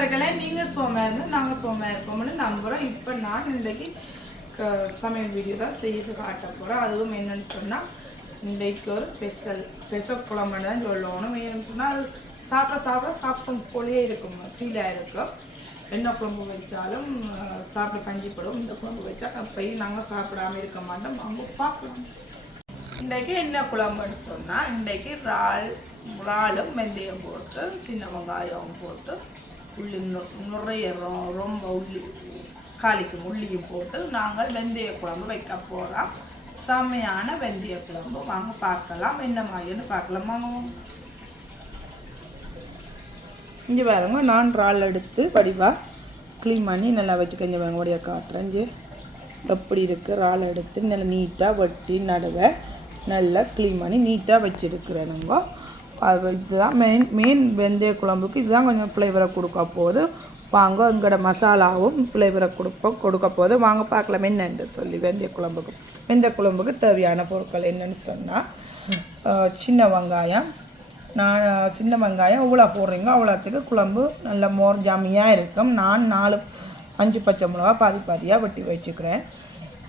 நண்பர்களே, நீங்கள் சுகமாக இருந்தால் நாங்கள் சுகமாக இருப்போம்னு நம்புகிறோம். இப்போ நான் இன்றைக்கி சமையல் வீடியோ தான் செய்து காட்ட போகிறோம். அதுவும் என்னென்னு சொன்னால் இன்றைக்கு ஒரு ஸ்பெஷல் குழம்புன்னு தான் சொல்லணும். ஏன்னு சொன்னால் அது சாப்பிடும் போலியே இருக்கும், ஃபீலாக இருக்கும். என்ன குழம்பு வச்சாலும் சாப்பிட கஞ்சிப்படும். இந்த குழம்பு வச்சா போய் நாங்கள் சாப்பிடாம இருக்க மாட்டோம். அவங்க பார்க்கலாம். இன்றைக்கு என்ன குழம்புன்னு சொன்னால் இன்றைக்கு இறாலும் வெந்தயம் போட்டு சின்ன வெங்காயம் போட்டு உள்ளி நிறைய ரொம்ப உள்ளி காலிக்கும் உள்ளியும் போட்டு நாங்கள் வெந்தய குழம்பு வைக்க போகிறோம். செமையான வெந்தய குழம்பு வாங்க பார்க்கலாம். என்ன மாதிரின்னு பார்க்கலாமா? இங்கே பாருங்க, நான் இறால் எடுத்து வடிவாக க்ளீன் பண்ணி நல்லா வச்சு கொஞ்சம் வெங்கோடைய காட்டுறேன். இங்கே எப்படி இருக்குது இறால் எடுத்து நல்லா நீட்டாக வெட்டி நடுவை நல்லா க்ளீன் பண்ணி நீட்டாக வச்சுருக்குறேனுங்க. அது இதுதான் மெயின் வெந்தய குழம்புக்கு இதுதான் கொஞ்சம் ஃப்ளேவரை கொடுக்க போகுது. வாங்க எங்களோட மசாலாவும் ஃப்ளேவரை கொடுக்க போகுது. வாங்க பார்க்கலாம் என்னென்று சொல்லி. வெந்தய குழம்புக்கு தேவையான பொருட்கள் என்னென்னு சொன்னால் சின்ன வெங்காயம். நான் சின்ன வெங்காயம் எவ்வளோ போடுறீங்களோ அவ்வளோத்துக்கு குழம்பு நல்ல மோர் ஜாமியாக இருக்கும். நான் 4-5 பச்சை மிளகா பாதியாக வெட்டி வச்சுக்கிறேன்.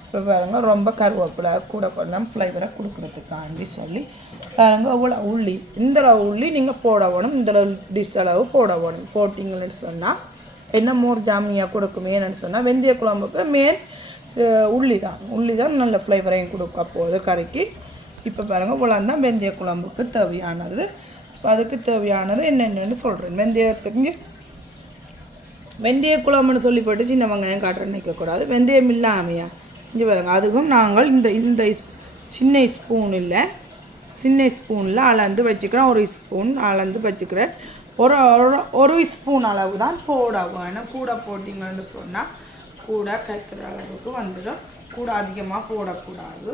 இப்போ பாருங்க, ரொம்ப கருவேப்பிலை கூட கொஞ்சம் ஃப்ளேவரை கொடுக்குறதுக்காண்டி சொல்லி பாருங்க இவ்வளோ உள்ளி. இந்த உள்ளி நீங்கள் போட வேணும். இந்த டிஷ் அளவு போட வேணும். போட்டிங்கன்னு சொன்னால் என்ன மோர் ஜாமியாக கொடுக்குமே என்னன்னு சொன்னால் வெந்தய குழம்புக்கு மெயின் உள்ளி தான் நல்ல ஃப்ளேவரையும் கொடுக்க போகுது கறிக்கு. இப்போ பாருங்கள் இவ்வளோ தான் வெந்தய குழம்புக்கு தேவையானது. அதுக்கு தேவையானது என்னென்னு சொல்கிறேன். வெந்தய குழம்புன்னு சொல்லி போட்டு சின்ன வெங்காயம் காட்டுறேன்னு நிற்கக்கூடாது. வெந்தயம் இல்லாமையா இங்கே பாருங்க. அதுவும் நாங்கள் இந்த சின்ன ஸ்பூனில் அளந்து வச்சுக்கிறேன். ஒரு ஸ்பூன் அளந்து வச்சுக்கிறேன். ஒரு ஸ்பூன் அளவு தான் போட வேணும். கூட போட்டிங்கன்னு சொன்னால் கூட கைக்கிற அளவுக்கு வந்துடும். கூட அதிகமாக போடக்கூடாது.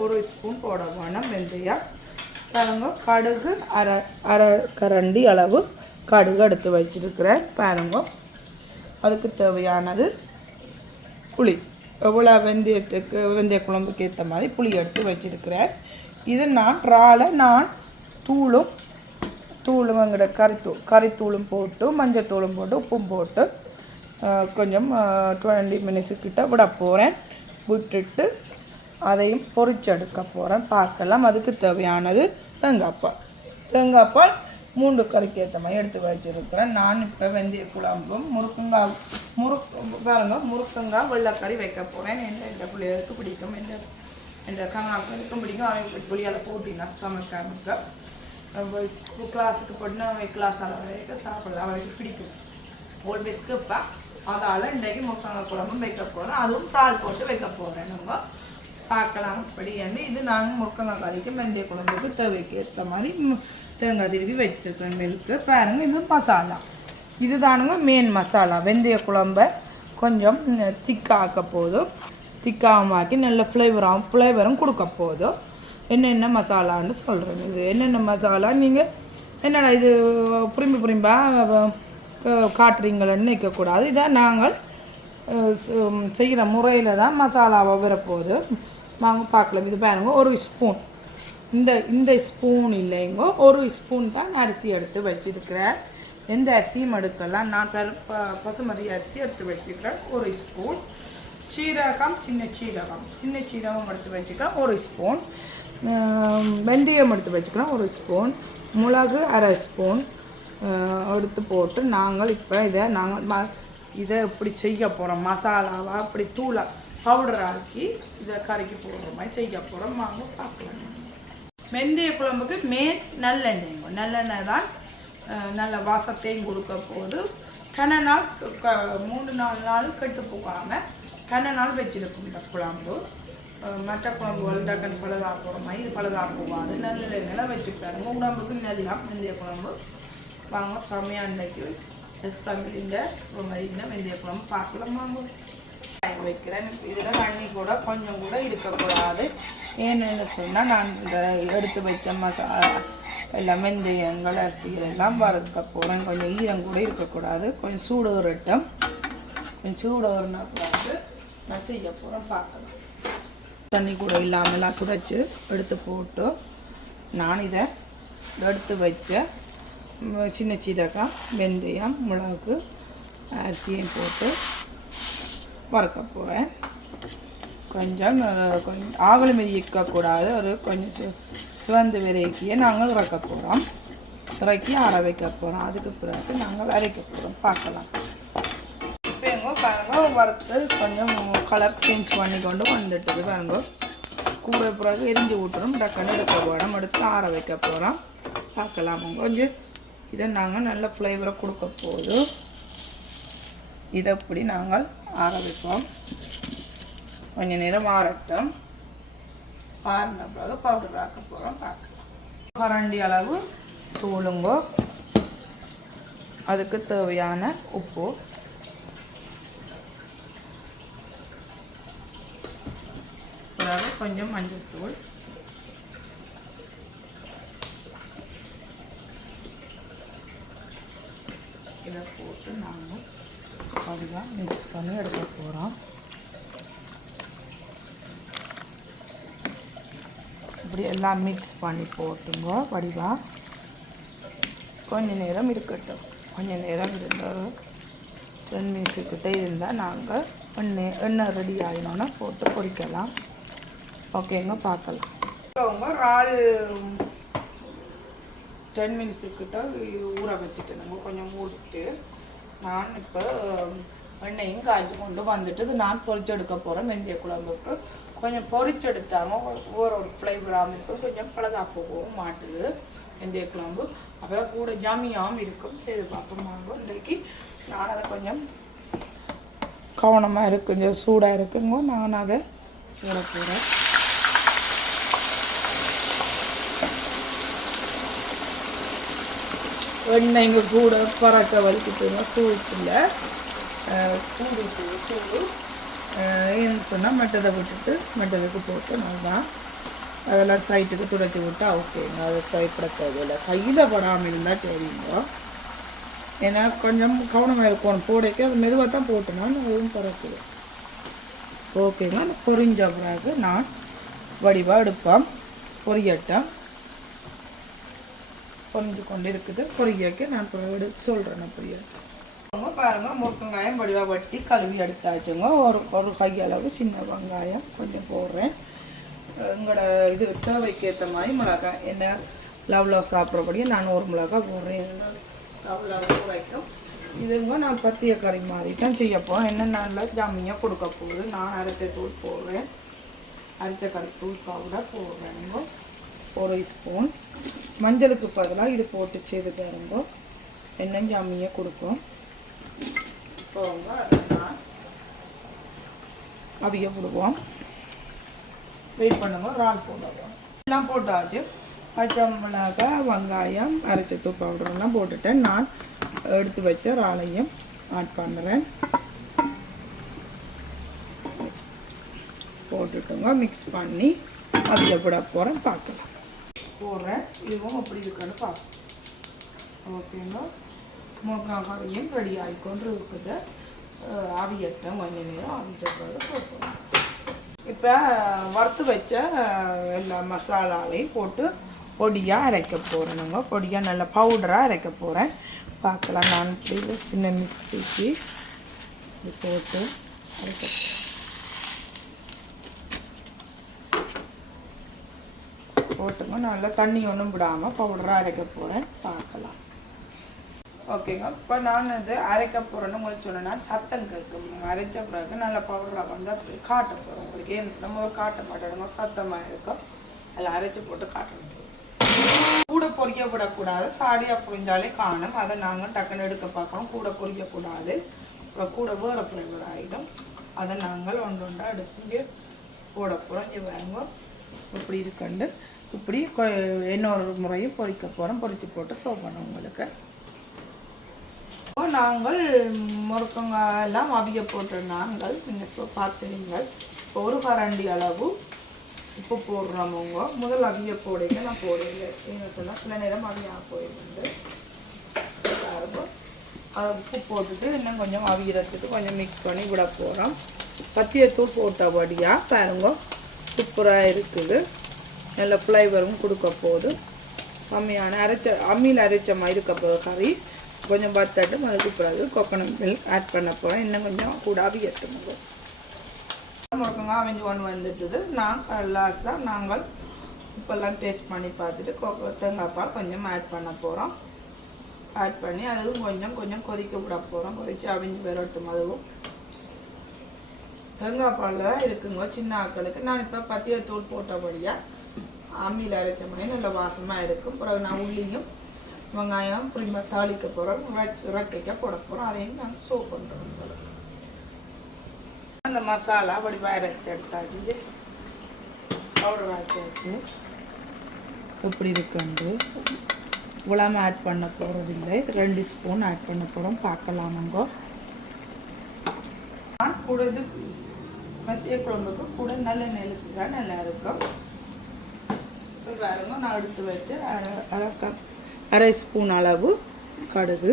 ஒரு ஸ்பூன் போட வேணும் வெந்தயம். பாருங்க, கடுகு அரை கரண்டி அளவு கடுகு எடுத்து வச்சுருக்கிறேன். பாருங்க, அதுக்கு தேவையானது புளி. எவ்வளோ வெந்தய குழம்புக்கு ஏற்ற மாதிரி புளி எடுத்து வச்சுருக்கிறேன். இது நான் தூளும் எங்களோட கறித்தூளும் போட்டு மஞ்சத்தூளும் போட்டு உப்பும் போட்டு கொஞ்சம் 20 மினிட்ஸு கிட்ட விட போகிறேன். விட்டுட்டு அதையும் பொரிச்செடுக்க போகிறேன். பார்க்கலாம். அதுக்கு தேவையானது தேங்காய்பால் 3 கறிக்கு ஏற்ற மாதிரி எடுத்து வச்சுருக்கிறேன். நான் இப்போ வெந்தய குழம்பும் முருக்கங்காய் வெள்ளைக்கறி வைக்க போகிறேன். எந்த பிள்ளைகளுக்கு பிடிக்கும், எந்த கங்காவுக்கும் பிடிக்கும். அவங்க புளியால் போட்டினா சமைக்க கிளாஸுக்கு போட்டுனா அவங்க கிளாஸ் அளவுக்கு சாப்பிடலாம். அவளுக்கு பிடிக்கும். ஓல்வேஸ்க்கு இப்போ அதால் இன்றைக்கு முருக்கங்காய் குழம்பும் வைக்க போகிறேன். அதுவும் பால் போட்டு வைக்க போகிறேன். நம்ம பார்க்கலாம் அப்படி. இது நான் முருக்கங்காய் கறிக்கு வெந்தய குழம்புக்கு தேவைக்கு ஏற்ற மாதிரி தேங்காய் திருவி வச்சுருக்கேன். மில்க்கு பாருங்கள். இது மசாலா. இது தானுங்க மெயின் மசாலா. வெந்தய குழம்பை கொஞ்சம் திக்காக்க போதும். திக்காகமாக்கி நல்ல ஃப்ளேவரும் கொடுக்க போதும். என்னென்ன மசாலான்னு சொல்கிறேன். இது என்னென்ன மசாலா நீங்கள் என்னடா இது புரிம்பாக காட்டுறீங்களன்னு நிற்கக்கூடாது. இதான் நாங்கள் செய்கிற முறையில் தான் மசாலாவை வரப்போகுது. நாங்கள் பார்க்கலாம். இது பாருங்க, ஒரு ஸ்பூன் இந்த ஸ்பூன் இல்லைங்கோ, ஒரு ஸ்பூன் தான் அரிசி எடுத்து வச்சுருக்கிறேன். எந்த அரிசியும் எடுக்கலாம். நான் பசுமதி அரிசி எடுத்து வச்சுக்கிறேன். ஒரு ஸ்பூன் சீரகம், சின்ன சீரகம் எடுத்து வச்சுக்கிறேன். ஒரு ஸ்பூன் வெந்தயம் எடுத்து வச்சுக்கிறேன். ஒரு ஸ்பூன் மிளகு அரை ஸ்பூன் எடுத்து போட்டு நாங்கள் இப்போ இதை இப்படி செய்ய போகிறோம். மசாலாவாக அப்படி தூளை பவுடர் ஆக்கி இதை கறிக்கு போடுற மாதிரி செய்ய போகிறோம். வாங்க பார்க்கலாம். வெந்தய குழம்புக்கு மெயின் நல்லெண்ணெய் தான் நல்ல வாசத்தையும் கொடுக்க போது. கனநாள் 3-4 நாள் கெட்டு போகாமல் கனநாள் வச்சுருக்கும் இந்த குழம்பு. மற்ற குழம்புகள் டக்குன்னு பழுதாக போகிற மாதிரி இது பழுதாக போகாது. நல்லெண்ணெய் வச்சுருக்காங்க. உடம்புக்கு நல்லா வெந்தய குழம்பு. வாங்க செம்மையாக இன்றைக்கு தமிழிங்க வெந்தய குழம்பு பார்க்கலாம். வாங்க வைக்கிறேன். இதில் தண்ணி கூட கொஞ்சம் கூட இருக்கக்கூடாது. ஏன்னு சொன்னால் நான் இந்த எடுத்து வச்ச மசாலா எல்லாம் வெந்தயங்கள் எல்லாம் வறுக்க போகிறேன். கொஞ்சம் ஈரம் கூட இருக்கக்கூடாது. கொஞ்சம் சூடு வரட்டும். கொஞ்சம் சூடு வரனா கூடாது. நான் செய்ய போகிறேன். பார்க்கலாம். தண்ணி கூட இல்லாமலாம் துடைச்சி எடுத்து போட்டு நான் இதை எடுத்து வச்ச சின்ன சீரகம், வெந்தயம், மிளகு, அரிசியும் போட்டு வறுக்க போகிறேன். கொஞ்சம் ஆகலை மிதிக்கக்கூடாது, ஒரு கொஞ்சம் சிவந்து விதைக்கியே நாங்கள் இறக்க போகிறோம். இறக்கி ஆற வைக்க போகிறோம். அதுக்கு பிறகு நாங்கள் அரைக்க போகிறோம். பார்க்கலாம். இப்போ எங்கே பாருங்க, வறுத்து கொஞ்சம் கலர் சேஞ்ச் பண்ணி கொண்டு வந்துட்டுது பாருங்க. கூட பிறகு எரிஞ்சு விட்டுரும். டக்குன்னு எடுக்க போகிறோம். எடுத்து ஆற வைக்க போகிறோம். பார்க்கலாம். கொஞ்சம் இதை நாங்கள் நல்ல ஃப்ளேவரை கொடுக்க போகுது. இதை இப்படி நாங்கள் ஆற வைப்போம். கொஞ்சம் நேரம் ஆறட்டும். ஆறின பிறகு பவுடர் ஆக்க போகிறோம். பார்க்கலாம். கரண்டி அளவு தூளுங்கோ, அதுக்கு தேவையான உப்பு, பிறகு கொஞ்சம் மஞ்சள் தூள், இதை போட்டு நாங்கள் அதுதான் மிக்ஸ் பண்ணி எடுக்க போகிறோம். இப்படி எல்லாம் மிக்ஸ் பண்ணி போட்டுங்க வடிவாக. கொஞ்சம் நேரம் இருக்கட்டும். கொஞ்சம் நேரம் இருந்தால் 10 மினிட்ஸுக்கிட்டே இருந்தால் நாங்கள் எண்ணெய் ரெடி ஆகினோன்னா போட்டு பொரிக்கலாம். ஓகேங்க, பார்க்கலாம். அவங்க இறால் 10 மினிட்ஸுக்கிட்ட ஊற வச்சுட்டேனுங்க. கொஞ்சம் மூடிட்டு நான் இப்போ எண்ணெயும் காய்ச்சி கொண்டு வந்துட்டு நான் பொரிச்செடுக்க போகிறேன். வெந்தய குழம்புக்கு கொஞ்சம் பொரிச்செடுத்தாமல் ஒரு ஃப்ளேவராகவும் இருக்கும். கொஞ்சம் பழதாக போகவும் மாட்டுது வெந்தய குழம்பு. அப்போ தான் கூட ஜாமியாகவும் இருக்கும். செய்து பார்ப்போம். இன்றைக்கு நான் அதை கொஞ்சம் கவனமாக இருக்கு, கொஞ்சம் சூடாக இருக்குங்க. நான் அதை போட போகிறேன். எண்ணெய் இங்கே கூட பறக்க வலிக்கிட்டுங்க. சூட்டில் சூடு ஏன்னு சொன்னால் மெட்டதை விட்டுட்டு மெட்டதுக்கு போட்டு நல்லா அதெல்லாம் சைட்டுக்கு துடைச்சி விட்டா ஓகேங்க. அது கைப்பட தேவையில்லை. கையில் படாமல் இருந்தால் சரிங்க. ஏன்னா கொஞ்சம் கவனமாக இருக்கணும். போடைக்கு அது மெதுவாக தான் போட்டோன்னா அதுவும் பறக்குது. ஓகேங்க. அந்த பொரிஞ்ச பிறகு நான் வடிவாக எடுப்பேன். பொரியட்டம் பொரிஞ்சு கொண்டு இருக்குது. பொரியக்க நான் சொல்கிறேன். பொரியல் பாருங்கள். முருங்கங்காயம் வடிவாக வட்டி கழுவி எடுத்தாச்சுங்க. ஒரு கையளவு சின்ன வெங்காயம் கொஞ்சம் போடுறேன். எங்களோட இது தேவைக்கு ஏற்ற மாதிரி மிளகாய் என்ன லவ்லோ சாப்பிட்றபடியே நான் ஒரு மிளகாய் போடுறேன். லவ்லோ வரைக்கும் இதுங்க நான் பத்திய கறி மாதிரி தான் செய்ய போகிறேன். என்ன நல்லா ஜாமியாக கொடுக்க போகுது. நான் அரைச்ச தூள் போடுறேன். அரைச்ச கறி தூள் பவுடர் போடுறேங்க. 1 ஸ்பூன். மஞ்சளுக்கு பதிலாக இது போட்டு செய்து தருங்க. என்ன ஜாமியை கொடுக்கும். போங்க அதை நான் அவிய விடுவோம். வெயிட் பண்ணுங்க. இறால் போடுவோம். எல்லாம் போட்டாச்சு. பச்சை மிளகாய், வெங்காயம், அரைச்சத்து பவுடரெல்லாம் போட்டுட்டேன். நான் எடுத்து வச்ச இறாலையும் ஆட் பண்ணுறேன். போட்டுட்டுங்க. மிக்ஸ் பண்ணி அவிய விட போகிறேன். பார்க்கலாம். போடுறேன். இதுவும் அப்படி இருக்குன்னு பார்ப்போம். ஓகேங்க. முருங்கைக்காயும் ரெடி ஆகிக்கொண்டு இருக்குது. அவியட்டும். கொஞ்சம் நேரம் அவிட்ட பிறகு போட்டுருவோம். இப்போ வறுத்து வச்ச எல்லா மசாலாவையும் போட்டு பொடியாக அரைக்க போகிறேனுங்க. பொடியாக நல்ல பவுடராக அரைக்க போகிறேன். பார்க்கலாம். நான் இப்படி சின்ன மிக்ஸிக்கு இது போட்டு அரைக்க போகிறேன். போட்டுங்க. நல்லா தண்ணி ஒன்றும் விடாமல் பவுடராக அரைக்க போகிறேன். பார்க்கலாம். ஓகேங்க. இப்போ நான் இது அரைக்க போகிறேன்னு உங்களுக்கு சொன்னேன்னா சத்தம் கேட்கும். அரைச்ச பிறகு நல்ல பவுடராக வந்து அப்படி காட்ட போகிறோம். உங்களுக்கு ஏன்னு நம்ம காட்ட மாட்டோம். சத்தமாக இருக்கும். அதில் அரைச்சி போட்டு காட்டணும். கூட பொரிக்க விடக்கூடாது. சாடியாக புரிஞ்சாலே காணும். அதை நாங்கள் டக்குன்னு எடுக்க பார்க்கணும். கூட பொரிக்கக்கூடாது. அப்புறம் கூட வேறு ஃப்ளேவர் ஆகிடும். அதை நாங்கள் ஒன்றா எடுத்து இங்கே போட போகிறோம். இங்கே வாங்க இப்படி இருக்குண்டு இப்படி இன்னொரு முறையும் பொரிக்க போகிறோம். பொரித்து போட்டு சோப்பணும் உங்களுக்கு. நாங்கள் முருங்கங்காய் எல்லாம் அவிய போட்ட நாங்கள் நீங்கள் பார்த்துனீங்கள். ஒரு கரண்டி அளவு உப்பு போடுறோமோங்க. முதல் அவிய போடுங்க. நான் போடுங்க என்ன சொன்னால் சில நேரம் அவியாக போயிருந்து அதை உப்பு போட்டுட்டு இன்னும் கொஞ்சம் அவியறதுக்கு கொஞ்சம் மிக்ஸ் பண்ணி விட போகிறோம். பத்தியத்தூள் போட்டபடியாக பாருங்க சூப்பராக இருக்குது. நல்ல ஃப்ளேவரும் கொடுக்க போகுது. செம்மையான அம்மியில் அரைச்ச மாதிரி இருக்க போகிற கறி கொஞ்சம் பத்தட்டும். அதுக்கு பிறகு கோகோனட் மில்க் ஆட் பண்ண போகிறேன். இன்னும் கொஞ்சம் கூட அவியட்டும். முருங்கங்க அவிஞ்சு கொண்டு வந்துட்டுது. நாங்கள் இப்போல்லாம் டேஸ்ட் பண்ணி பார்த்துட்டு தேங்காய் பால் கொஞ்சம் ஆட் பண்ண போகிறோம். ஆட் பண்ணி அதுவும் கொஞ்சம் கொதிக்க விட போகிறோம். கொதித்து அவிஞ்சு வரட்டும். அதுவும் தேங்காய் பாலில் தான் இருக்குங்க சின்ன ஆக்களுக்கு. நான் இப்போ பத்தியத்தூள் போட்டபடியாக அம்மியில் அரைச்ச மாதிரி நல்ல வாசமாக இருக்கும். பிறகு நான் உள்ளியும் வெங்காயம் புளிமா தாளிக்க போகிறோம். இறக்கைக்க போட போகிறோம். அதையும் நாங்கள் சோப் பண்ணுறோம். அந்த மசாலா அப்படி அரைச்சி எடுத்தாச்சு. பவுடர் ஆச்சாச்சு. எப்படி இருக்குண்டு இவ்வளவு ஆட் பண்ண போகிறதில்லை. 2 ஸ்பூன் ஆட் பண்ண போகிறோம். பார்க்கலாமுங்க. நான் கூட இது மத்திய குழம்புக்கு கூட நல்லெண்ணெயில் செய்தால் நல்லா இருக்கும். பாருங்க, நான் எடுத்து வச்சு அரை ஸ்பூன் அளவு கடுகு.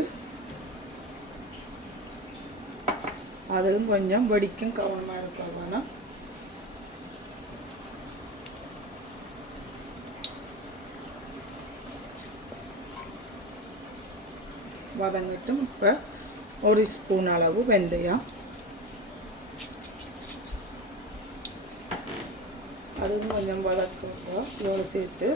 அதுவும் கொஞ்சம் வெடிக்கும். கவனமாக இருக்க வேணும். வதங்கட்டும். இப்போ 1 ஸ்பூன் அளவு வெந்தயம். அதுவும் கொஞ்சம் வதக்குங்க. இதோடு சேர்த்து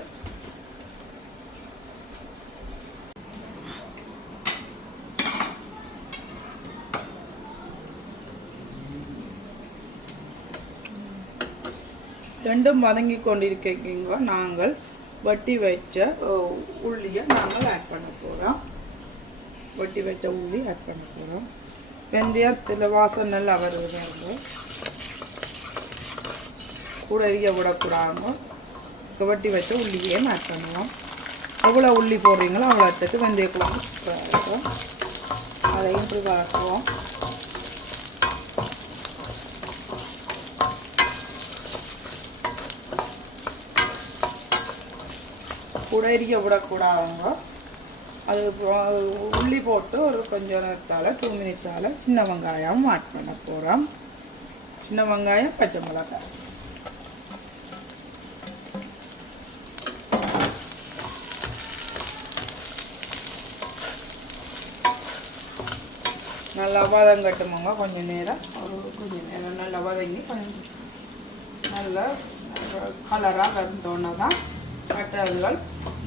ரெண்டும் வதங்கி கொண்டிருக்கீங்க. நாங்கள் வட்டி வச்ச உள்ளியை நாங்கள் ஆட் பண்ண போகிறோம். வட்டி வச்ச உள்ளி ஆட் பண்ண போகிறோம். வெந்தயத்தில் வாசனை நல்லா வருது. கூட எரிய விடக்கூடாதுங்க. வட்டி வச்ச உள்ளியே ஆட் பண்ணுவோம். எவ்வளோ உள்ளி போடுறீங்களோ அவ்வளோத்துக்கு வெந்தய குழம்பு சூப்பராக இருக்கும். அதையும் இப்படி வளர்க்குவோம். கூட எரிய விடக்கூடாதுங்க. அது உள்ளி போட்டு ஒரு கொஞ்சம் நேரத்தால் 2 மினிட்ஸால் சின்ன வெங்காயம் ஆட் பண்ண போகிறோம். சின்ன வெங்காயம் பச்சை மிளகாய். நல்லா வதங்கட்டுமாங்க. கொஞ்சம் நேரம் நல்லா வதங்கி கொஞ்சம் நல்லா கலராக வந்தோன்னா தான் மட்டர்கள்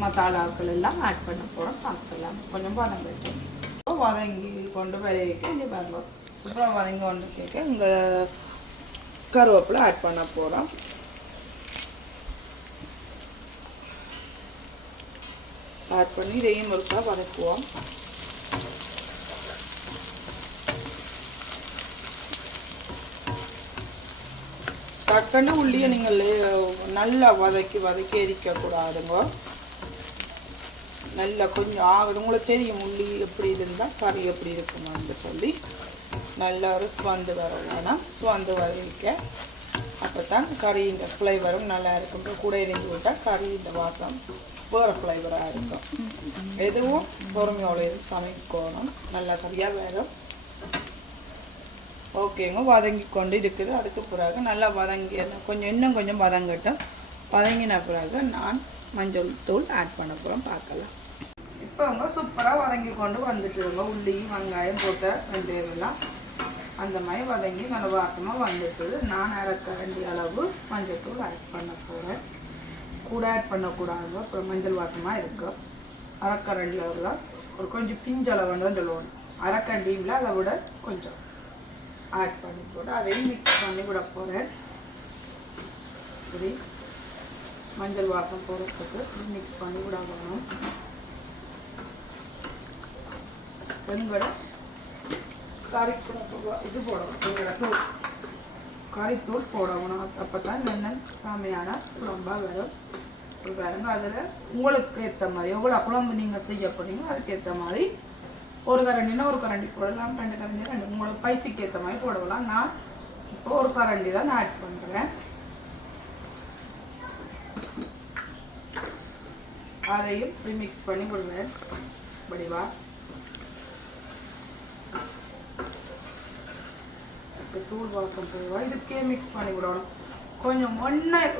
மசாலாக்கள் எல்லாம் ஆட் பண்ண போகிறோம். பார்க்கலாம். கொஞ்சம் வதங்கட்டும். வதங்கி கொண்டு விளைவிக்க இங்கே பாருங்க சூப்பராக வதங்கி கொண்டு கேட்க இங்கே கருவேப்பிலை ஆட் பண்ண போகிறோம். ஆட் பண்ணி இதையும் ஒருக்கா வதக்குவோம். டக்குன்னு உள்ளியை நீங்கள் நல்லா வதக்கி எரிக்கக்கூடாதுங்க. நல்லா கொஞ்சம் ஆகுது. உங்களுக்கு தெரியும் உள்ளி எப்படி இருந்தால் கறி எப்படி இருக்கணும்னு சொல்லி நல்லா ஒரு சுவந்து வர வேணாம். சுவந்து வதக்க அப்போ தான் கறியின் ஃப்ளேவரும் நல்லா இருக்கும். கூட எரிஞ்சு விட்டால் கறியின் வாசம் வேறு ஃப்ளேவராக இருக்கும். எதுவும் பொறுமையோட எதுவும் சமைக்கணும். நல்லா கறியாக வேகும். ஓகேங்க. வதங்கி கொண்டு இருக்குது. அதுக்கு பிறகு நல்லா வதங்கி இன்னும் கொஞ்சம் வதங்கட்டும். வதங்கின பிறகு நான் மஞ்சள் தூள் ஆட் பண்ண போகிறோம். பார்க்கலாம். இப்போ அவங்க சூப்பராக வதங்கி கொண்டு வந்துட்டுருங்க. உள்ளி வெங்காயம் போட்ட வெந்தயம்லாம் அந்த மாதிரி வதங்கி நல்ல வாசமாக வந்துட்டுது. நான் அரைக்கரண்டி அளவு மஞ்சள் தூள் ஆட் பண்ண போகிறேன். கூட ஆட் பண்ணக்கூடாது. அப்புறம் மஞ்சள் வாசமாக இருக்கும். அரைக்கரண்டி அளவில் ஒரு கொஞ்சம் பிஞ்சளவுன்னு தான் சொல்லுவோம். அரைக்கண்டியில் அதை விட கொஞ்சம் ஆட் பண்ணி போட்டு அதையும் மிக்ஸ் பண்ணி விட போகிறேன். இப்படி மஞ்சள் வாசம் போடுறதுக்கு மிக்ஸ் பண்ணி விடணும். வெண்கடை இது போடணும். வெண்கடை கறித்தூள் போடணும். அப்போ தான் நல்ல சாமையான குழம்பாக வரும். பாருங்க. அதில் உங்களுக்கு ஏற்ற மாதிரி எவ்வளோ குழம்பு நீங்கள் செய்ய போறீங்களோ அதுக்கேற்ற மாதிரி ஒரு கரண்டினா ஒரு கரண்டி போடலாம். 2 கரண்டி உங்களுக்கு பைசிக்கு ஏற்ற மாதிரி போடலாம். நான் இப்போ ஒரு கரண்டி தான் நான் ஆட் பண்ணுறேன். அதையும் இப்படி மிக்ஸ் பண்ணி விடுவேன். வடிவா தூள் வாசம் போடுவா. இதுக்கே மிக்ஸ் பண்ணி விடணும். கொஞ்சம்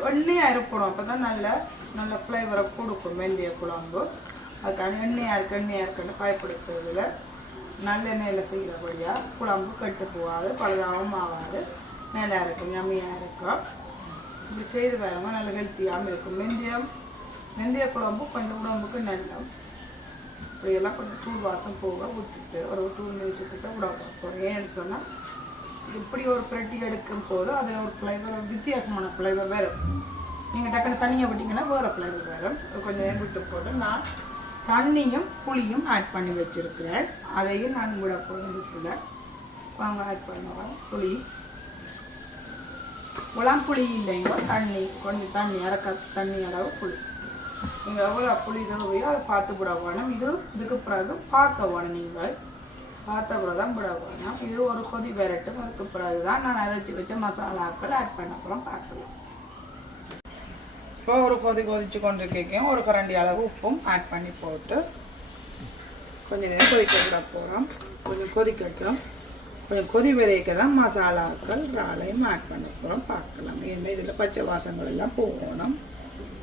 ஒன்றையாக இருப்பணும். அப்போ தான் நல்ல நல்ல ஃப்ளேவரை கொடுக்கும் வெந்தய குழம்பு. அதுக்கான எண்ணெயாக இருக்குன்னு பயப்படுத்துறதுல நல்லெண்ணெயில் செய்கிறபடியாக குழம்பு கெட்டு போகாது, பழுதாகவும் ஆகாது, நல்லா இருக்கும், யம்மியாக இருக்கும். இப்படி செய்து பாருங்க, நல்ல ஹெல்த்தியாகவும் இருக்கும். வெந்தய குழம்பு கொஞ்சம் உடம்புக்கு நல்ல. இப்படியெல்லாம் கொஞ்சம் தூள் வாசம் போக விட்டுட்டு ஒரு 2 நிமிஷத்துக்கு விட போகிறோம். ஏன்னு சொன்னால் இப்படி ஒரு பிரட்டி எடுக்கும் போது அதில் ஒரு ஃப்ளேவர், வித்தியாசமான ஃப்ளேவர் வரும். நீங்கள் டக்குன்னு தண்ணியை விட்டிங்கன்னா வேறு ஃப்ளேவர் வரும். கொஞ்சம் நேரம் விட்டு போட்டு நான் தண்ணியும் புளியும் ஆட் பண்ணி வச்சுருக்கிறேன். அதையும் நான் விட போகிறேன். வீட்டில் வாங்க ஆட் பண்ணுவேன். புளி புளி இல்லைங்க, கொஞ்சம் தண்ணி அரைக்க தண்ணி அளவு புளி. நீங்கள் எவ்வளோ புளி தேவையோ அதை பார்த்து விட வேணும். இதுக்கு பிறகு பார்க்க வேணும். நீங்கள் பார்த்த பிறகு தான் விட வேணும். இது ஒரு கொதி விரட்டும். அதுக்கு பிறகு தான் நான் அரைச்சி வச்ச மசாலாக்கள் ஆட் பண்ண அப்புறம் பார்க்கலாம். இப்போ ஒரு கொதிச்சு கொண்டிருக்கேன். ஒரு கரண்டி அளவு உப்பும் ஆட் பண்ணி போட்டு கொஞ்சம் நேரம் கொதிக்க விட போகிறோம். கொஞ்சம் கொதிக்கட்டும். கொஞ்சம் கொதி விரைக்க தான் மசாலாக்கள் ராலையும் ஆட் பண்ண போகிறோம். பார்க்கலாம். ஏன்னா இதில் பச்சை வாசங்கள் எல்லாம் போகணும்.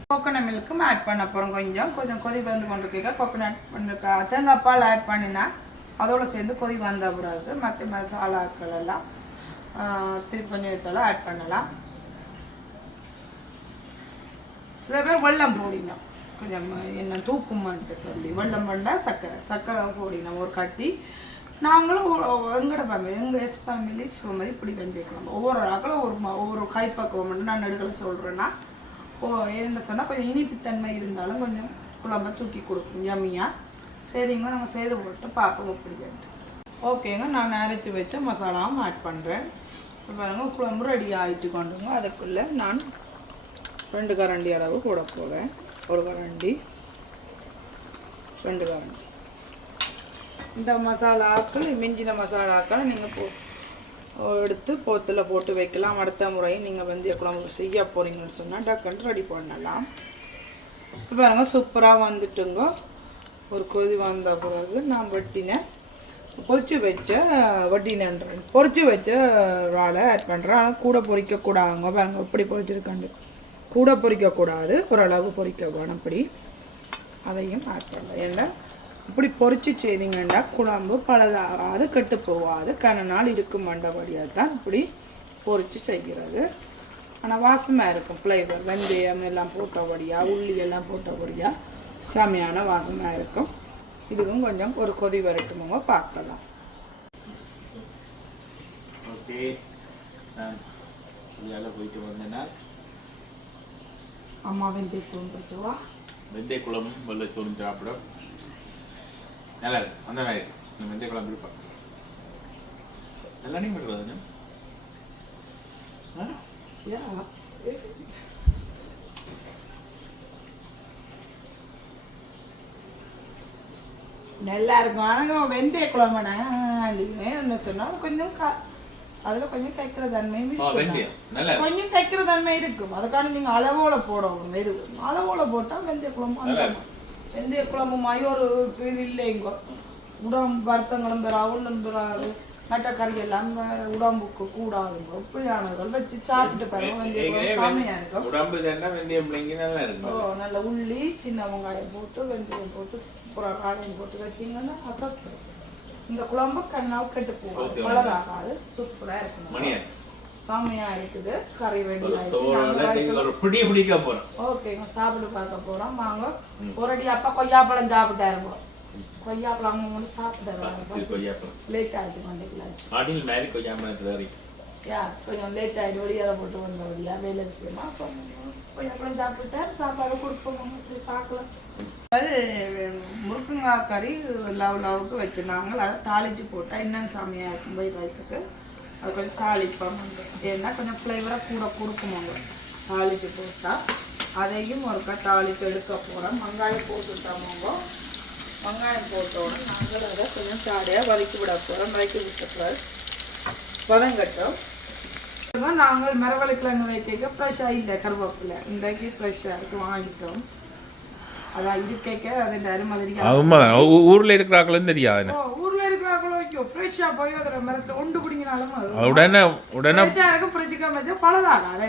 கோகோனட் மில்க்கும் ஆட் பண்ண போகிறோம். கொஞ்சம் கொதி வந்து கொண்டிருக்க கோகோனட் தேங்காய் பால் ஆட் பண்ணினா அதோடு சேர்ந்து கொதி வந்த பிறகு மற்ற மசாலாக்கள் எல்லாம் திருப்பி கொஞ்சம் ஆட் பண்ணலாம். சில பேர் வெல்லம் போடினோம், கொஞ்சம் என்ன தூக்குமான்ட்டு சொல்லி வெல்லம் பண்ணால் சர்க்கரை போடினோம் ஒரு கட்டி. நாங்களும் எங்களோட ஃபேமிலி, எங்கள் ஃபேமிலி மாதிரி இப்படி வெந்திருக்கலாம். ஒவ்வொரு ஆக்களும் ஒவ்வொரு கைப்பக்குவம் மட்டும் நான் நடுக்களை சொல்கிறேன்னா, என்ன சொன்னால் கொஞ்சம் இனிப்புத்தன்மை இருந்தாலும் கொஞ்சம் குழம்பை தூக்கி கொடுக்கும் யம்மியாக. சரிங்க, நம்ம செய்து போட்டு பார்ப்போம் எப்படின்ட்டு. ஓகேங்க, நான் அரைச்சி வச்ச மசாலாவும் ஆட் பண்ணுறேன். இப்போ பாருங்கள், குழம்பு ரெடி ஆகிட்டு கொண்டுங்க. அதுக்குள்ளே நான் 2 கரண்டி அளவு போட போகிறேன். ஒரு கரண்டி 2 கரண்டி. இந்த மசாலாக்கள் மிஞ்சின மசாலாக்கள் நீங்கள் எடுத்து போத்தில் போட்டு வைக்கலாம். அடுத்த முறை நீங்கள் வெந்தய குழம்பு செய்ய போகிறீங்கன்னு சொன்னால் டக்குன்னு ரெடி பண்ணலாம். இப்போ பாருங்கள், சூப்பராக வந்துட்டுங்க. ஒரு கொதி வந்த பிறகு நான் பொறிச்சு வச்ச இறாலை ஆட் பண்ணுறேன். ஆனால் கூட பொரிக்கக்கூடாதுங்க. பாருங்கள் இப்படி பொரிச்சிருக்காண்டு, கூட பொரிக்கக்கூடாது, ஓரளவு பொரிக்க வேணும். அப்படி அதையும் ஆட் பண்ணலாம். ஏன்னா இப்படி பொரிச்சு செய்தீங்கன்னா குழம்பு பழுதாகாது, கெட்டு போகாது, கன இருக்கும் மண்டபடியாக தான் இப்படி பொரிச்சு செய்கிறது. ஆனால் வாசமாக இருக்கும். ஃப்ளேவர் வெந்தயம் எல்லாம் போட்டபடியாக, உள்ளி எல்லாம் போட்டபடியாக செமையான வாசமாக இருக்கும். இதுவும் கொஞ்சம் ஒரு கொதி வரட்டுமோ பார்க்கலாம். ஓகே, போயிட்டு வந்தேன்னா அம்மா வெந்தய குழம்பு வச்சுவா. வெந்தய குழம்பு வெள்ளை சோறும் சாப்பிட நல்லா இருக்கு. அந்த மாதிரி இந்த வெந்தய குழம்பு இருப்பேன் நல்லா நீ பண்ணுறது. நல்லா இருக்கும். ஆனால் வெந்தய குழம்புனா என்ன சொன்னால் கொஞ்சம் அதில் கொஞ்சம் கைக்கிற தன்மையும் கொஞ்சம் கைக்கிற தன்மை இருக்கும். அதுக்கான நீங்கள் அளவோல போடணும். இது அளவோல போட்டால் வெந்தய குழம்பு வெந்தய குழம்பு மாதிரி ஒரு இது இல்லைங்க. உடம்பு வருத்தங்களும் பெறாது, ஒன்றும் பெறாது, மற்ற கறி எல்லாம் உடம்புக்கு கூடாதுங்க. இப்படியானவர்கள் வச்சு சாப்பிட்டு பாருங்க. வெந்தய குழம்பு சாமியாக இருக்கும். நல்ல உள்ளி சின்ன வெங்காயம் போட்டு வெந்தயம் போட்டு காலையும் போட்டு வச்சிங்கன்னா அசத்து. இந்த குழம்பு கண்ணாவு கெட்டு போகும், பழகாது, சூப்பராக இருக்கும், செம்மையாக இருக்குது. கறி ரெடி ஓகேங்க. சாப்பிட்டு பார்க்க போகிறோம் வாங்க. ஒரடி அப்பா கொய்யாப்பழம் சாப்பிட்டா இருக்கும். கொய்யாப்பழம் அவங்க மட்டும் சாப்பிட்டாரு. லேட் ஆகிட்டு கொண்டிருக்கலாம். கொஞ்சம் லேட் ஆகிட்டு வெளியால் போட்டு வந்த வழியா வேலை விஷயமா கொய்யாப்பழம் சாப்பிட்டுட்டேன். சாப்பாடு கொடுப்போம் பார்க்கலாம். முருங்கங்காய் கறி லவ்வுக்கு வச்சுருந்தாங்க. அதை தாளித்து போட்டால் இன்னும் செம்மையாக இருக்கும். போய் ரைஸுக்கு அது கொஞ்சம் தாளிப்போம். ஏன்னா கொஞ்சம் ஃப்ளேவராக கூட கொடுக்குமாங்க தாளித்து போட்டால். அதையும் ஒருக்கா தாளித்து எடுக்க போகிறோம். வெங்காயம் போட்டுட்டாமோங்க. வெங்காயம் போட்டோன்னு நாங்கள் அதை கொஞ்சம் சாடையாக வதக்கி விட போகிறோம். வதக்கி விட்ட வதங்கட்டும். நாங்கள் மரவள்ளிக்கிழங்கு வைக்க ஃப்ரெஷ்ஷாக இல்லை, கருவேப்பிலை இன்றைக்கு ஃப்ரெஷ்ஷாக இருக்குது, வாங்கிட்டோம். அதான் இது கேட்க அது அருமை. ஊர்ல இருக்கிறாங்களும் தெரியாது. ஊர்ல இருக்கிறாங்களும் வைக்கும் ஃப்ரெஷ்ஷா போய் அதில் மரத்தை ஒன்று பிடிங்கினாலும் உடனே ஃப்ரெஷ்ஷாக இருக்கும். ஃப்ரிட்ஜுக்கு வச்சா பழதாங்க.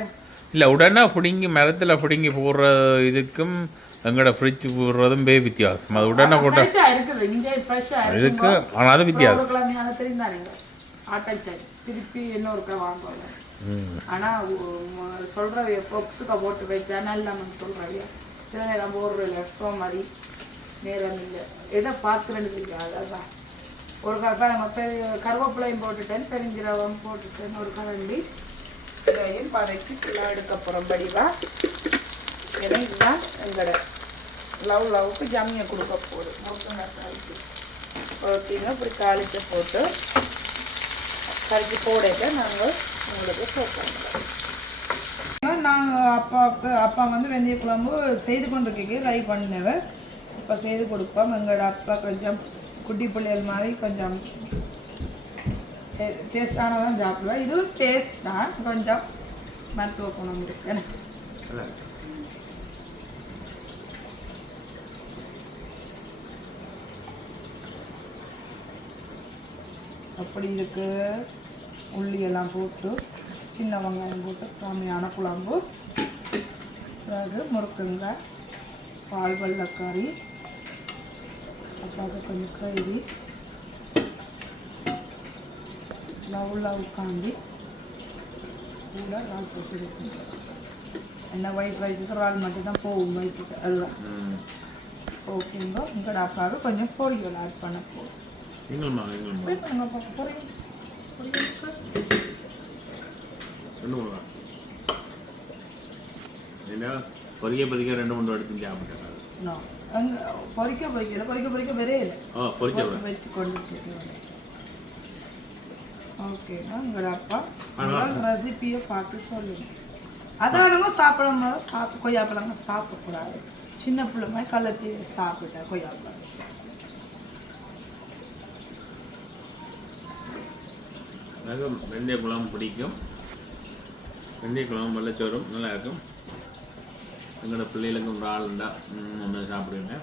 இல்லை உடனே பிடுங்கி மரத்தில் பிடுங்கி போடுற இதுக்கும் எங்களோட ஃப்ரிட்ஜ் போடுறதும் வித்தியாசம். அது உடனே போட்டால் இருக்கு, ஆனால் அது வித்தியாசம். திருப்பி இன்னொருக்கா வாங்குவாங்க. ஆனால் சொல்கிற பொக்ஸுக்கா போட்டு வச்சா நல்லா சொல்கிறாங்க. சில நேரம் போடுறதில்ல எக்ஸ்ட்ரா மாதிரி நேரம் இல்லை. எதை பார்க்குறேன்னு தெரியாது. அதான் ஒரு நம்ம கருவேப்பிலையும் போட்டுட்டேன், பெருஞ்சீரகம் போட்டுட்டேன், ஒரு கரண்டி இதையும் பதக்கி ஃபுல்லாக எடுக்கப்புறம் படிவா. ஏன்னா இதுதான் எங்களோட லவ்வுக்கு ஜம்மியை கொடுக்க போகுது. முருங்கக்காய்க்கு ஓட்டிங்க இப்படி காலிச்சு போட்டு கறிக்கு போடையில நாங்கள் உங்களுக்கு போட்டோம். நாங்கள் அப்பா வந்து வெந்தய குழம்பு செய்து கொண்டிருக்கீங்க ட்ரை பண்ணினவன். இப்போ செய்து கொடுப்போம். எங்களோட அப்பா கொஞ்சம் குட்டி பிள்ளைகள் மாதிரி கொஞ்சம் டேஸ்டானதான் சாப்பிடுவேன். இதுவும் டேஸ்ட் தான், கொஞ்சம் மருத்துவ குணம் இருக்கு. எனக்கு அப்படி இருக்கு. உள்ளியெல்லாம் போட்டு சின்ன வெங்காயம் போட்டு சாமியான குழம்பு. பிறகு முருங்கங்காய், பால் வெள்ளைக்கறி, அப்பாவுக்கு கொஞ்சம் கறி, லவ் காண்டி கூட இறால் போட்டு எடுத்துங்க. என்ன ஒயிட் ரைஸுக்கு இறால் மட்டும்தான் போகும் வயிற்றுக்கு, அதுதான் ஓகேங்க. உங்களோட அப்பாவுக்கு கொஞ்சம் பொரியல் ஆட் பண்ண போகும். பொறிக்க 2-3 எடுத்து சாப்பிட்டேன். பொறிக்க வரே இல்லை, வச்சு கொண்டு ஓகேங்க. உங்களோட அப்பா ரெசிபியை பார்த்து சொல்லுங்க. அதானங்க சாப்பிடாம கொய்யாப்பழங்க சாப்பிடக்கூடாது. சின்ன பிள்ளை மாதிரி கலத்தி சாப்பிட்டேன் கொய்யாப்பழம். எனக்கு வெந்தய குழம்பு பிடிக்கும். வெந்தய குழம்பு வெள்ளச்சோறும் நல்லா இருக்கும். எங்களோட பிள்ளைகளுக்கு ஒரு ஆள் இருந்தால் ஒன்று சாப்பிடுங்க.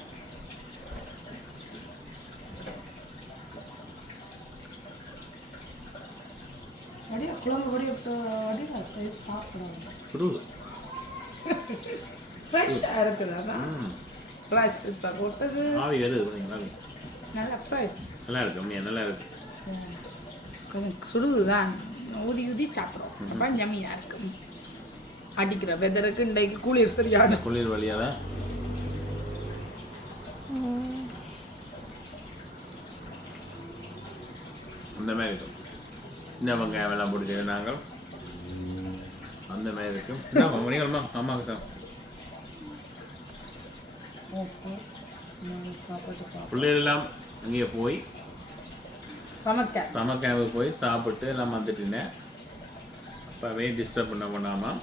அடியா குழம்பு பொடி அடியா சாப்பிடுவாங்க. சுடுது ஃப்ரெஷ்ஷாக இருக்குதா? ஃப்ரெஷ் இப்போ போட்டது ஆவி வருது. நல்லா ஃப்ரெஷ், நல்லா இருக்கு. நல்லா இருக்கு. கொஞ்சம் சுடுதுதான், ஊதி சாப்பிட்றோம். அப்போ ஜம்மியாக இருக்கும். அடிக்கிற வெதருக்கு இன்றைக்கு குளிர் சரியான குளிர் வழியாக அந்த மாதிரி இருக்கும். சின்ன வெங்காயம் எல்லாம் பிடிச்சது நாங்கள் அந்த மாதிரி இருக்கும். மணிகளமா ஆமாங்க சார். பிள்ளைகள் எல்லாம் இங்கே போய் சமக்காவுக்கு போய் சாப்பிட்டு எல்லாம் வந்துட்டுனேன். அப்போவே டிஸ்டர்ப் பண்ண பண்ணாமல்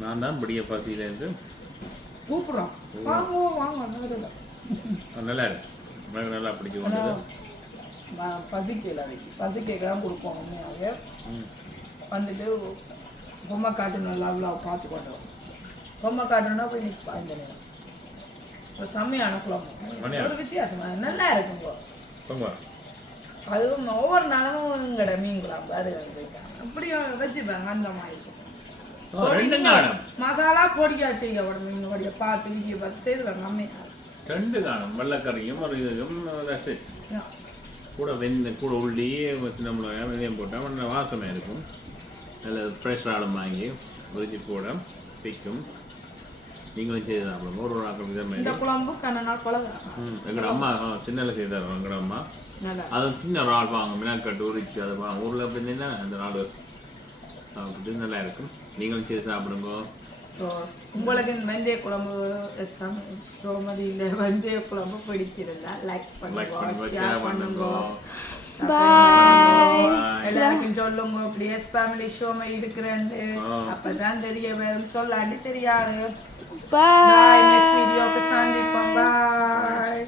நான் தான் பிடிக்க பசியிலேருந்து கூப்பிட்றோம். நல்லா இருக்கு. எனக்கு நல்லா பிடிச்சி கொண்டது. பசிக்கலாம் கொடுப்போம். உண்மையாகவே வந்துட்டு பொம்மை காட்டு நல்லா பார்த்து கொண்டோம். பொம்மை காட்டுன்னா போய் அந்த நேரம் ஒரு செம்மையான குழம்பு, ஒரு வித்தியாசமாக நல்லா இருக்குங்க. அதுவும் ஒவ்வொரு நாளும் எங்கட மீன் குழம்பு அது அப்படியும் வச்சுப்பாங்க. அந்த மாதிரி மசாலா பொடியா செய்ய மீன் பொடியை பார்த்து வீடியோ பார்த்து செய்வாங்க. அம்மையா 2 காணும் வெள்ளைக்கறியும் ஒரு இதுக்கும் கூட கூட உள்ளி சின்ன மிளகாய் வெந்தயம் போட்டால் கொஞ்சம் வாசமாக இருக்கும். நல்ல ஃப்ரெஷ் ஆடம் வாங்கி உரிச்சி போட பிக்கும். நீங்களும் செய்து சாப்பிடுங்க. ஒரு ஆக்கம் இதே மாதிரி. இந்த குழம்பு கண்ணனால் குழம்பு எங்களோட அம்மா சின்னல செய்தார். எங்களோட அம்மா அது சின்ன இறால் வாங்க மினாக்கட்டு உரிச்சு அதை வாங்க ஊரில் அப்படின்னா அந்த நாள் சாப்பிட்டு நல்லா இருக்கும். நீங்களும் செய்து சாப்பிடுங்க. உங்களுக்கு வெந்தய குழம்பு இல்லை வெந்தய குழம்பு பிடிச்சிருந்தா லைக் பண்ணுங்க. எல்லாருக்கும் சொல்லுங்க இப்படியே ஃபேமிலி ஷோ இருக்கிறேன். அப்பதான் தெரிய வேறும் சொல்லாண்டு தெரியாது. பாய். நெக்ஸ்ட் வீடியோக்கு சந்திப்போம். பாய்.